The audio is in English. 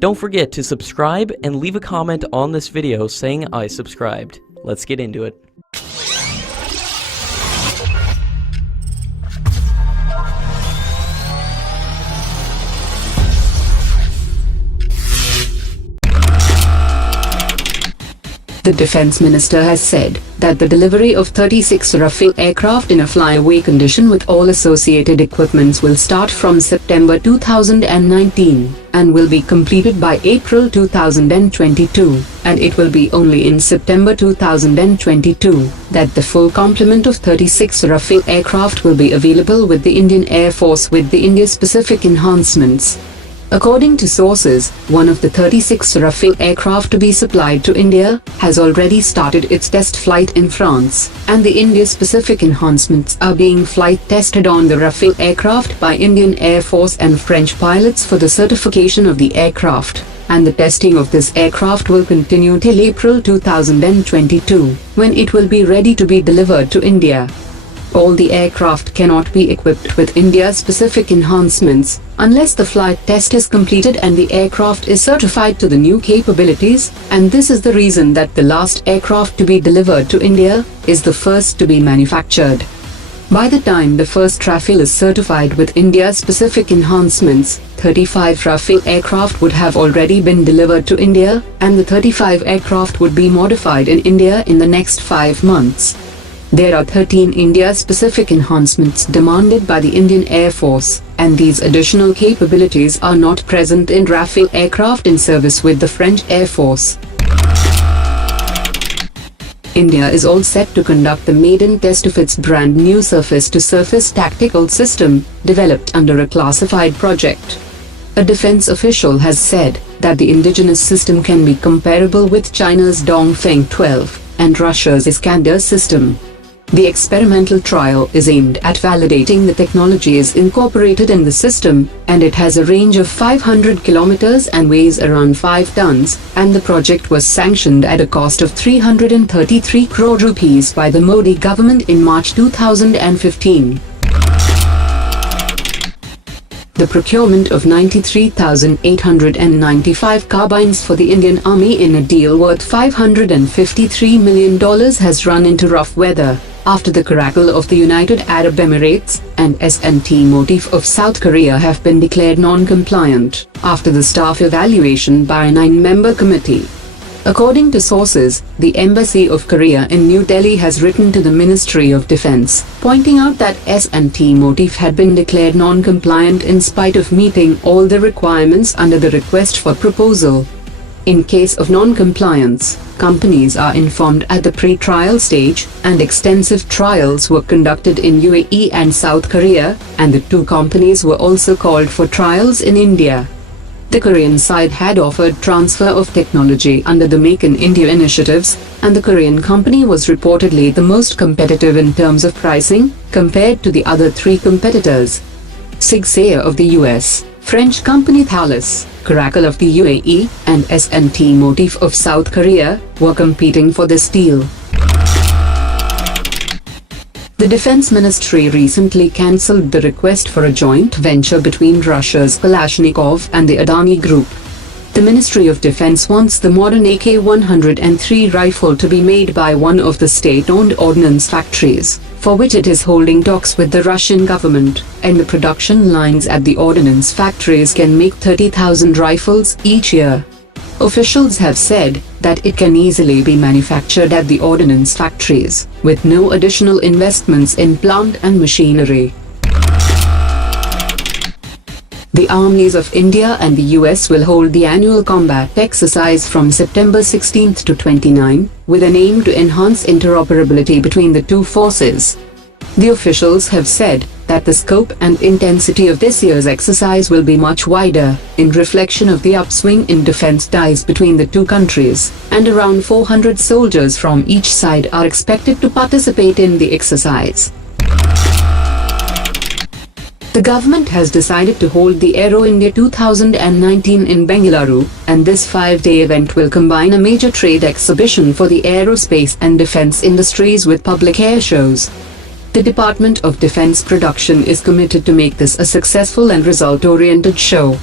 Don't forget to subscribe and leave a comment on this video saying I subscribed. Let's get into it. The Defense Minister has said that the delivery of 36 Rafale aircraft in a flyaway condition with all associated equipments will start from September 2019 and will be completed by April 2022, and it will be only in September 2022 that the full complement of 36 Rafale aircraft will be available with the Indian Air Force with the India-specific enhancements. According to sources, one of the 36 Rafale aircraft to be supplied to India has already started its test flight in France, and the India-specific enhancements are being flight tested on the Rafale aircraft by Indian Air Force and French pilots for the certification of the aircraft, and the testing of this aircraft will continue till April 2022, when it will be ready to be delivered to India. All the aircraft cannot be equipped with India-specific enhancements unless the flight test is completed and the aircraft is certified to the new capabilities, and this is the reason that the last aircraft to be delivered to India is the first to be manufactured. By the time the first Rafale is certified with India-specific enhancements, 35 Rafale aircraft would have already been delivered to India, and the 35 aircraft would be modified in India in the next 5 months. There are 13 India-specific enhancements demanded by the Indian Air Force, and these additional capabilities are not present in Rafale aircraft in service with the French Air Force. India is all set to conduct the maiden test of its brand new surface-to-surface tactical system, developed under a classified project. A defense official has said that the indigenous system can be comparable with China's Dongfeng 12 and Russia's Iskander system. The experimental trial is aimed at validating the technologies incorporated in the system, and it has a range of 500 kilometers and weighs around 5 tons, and the project was sanctioned at a cost of 333 crore rupees by the Modi government in March 2015. The procurement of 93,895 carbines for the Indian Army in a deal worth $553 million has run into rough weather, after the Caracal of the United Arab Emirates and S&T Motif of South Korea have been declared non-compliant, after the staff evaluation by a 9-member committee. According to sources, the Embassy of Korea in New Delhi has written to the Ministry of Defense, pointing out that S&T Motif had been declared non-compliant in spite of meeting all the requirements under the request for proposal. In case of non-compliance, companies are informed at the pre-trial stage, and extensive trials were conducted in UAE and South Korea, and the two companies were also called for trials in India. The Korean side had offered transfer of technology under the Make in India initiatives, and the Korean company was reportedly the most competitive in terms of pricing, compared to the other 3 competitors. Sig Sauer of the US, French company Thales, Caracal of the UAE, and S&T Motif of South Korea were competing for this deal. The Defense Ministry recently cancelled the request for a joint venture between Russia's Kalashnikov and the Adani Group. The Ministry of Defense wants the modern AK-103 rifle to be made by one of the state-owned ordnance factories, for which it is holding talks with the Russian government, and the production lines at the ordnance factories can make 30,000 rifles each year. Officials have said that it can easily be manufactured at the ordnance factories, with no additional investments in plant and machinery. The armies of India and the US will hold the annual combat exercise from September 16 to 29, with an aim to enhance interoperability between the two forces. The officials have said that the scope and intensity of this year's exercise will be much wider, in reflection of the upswing in defense ties between the two countries, and around 400 soldiers from each side are expected to participate in the exercise. The government has decided to hold the Aero India 2019 in Bengaluru, and this 5-day event will combine a major trade exhibition for the aerospace and defense industries with public air shows. The Department of Defense Production is committed to make this a successful and result-oriented show.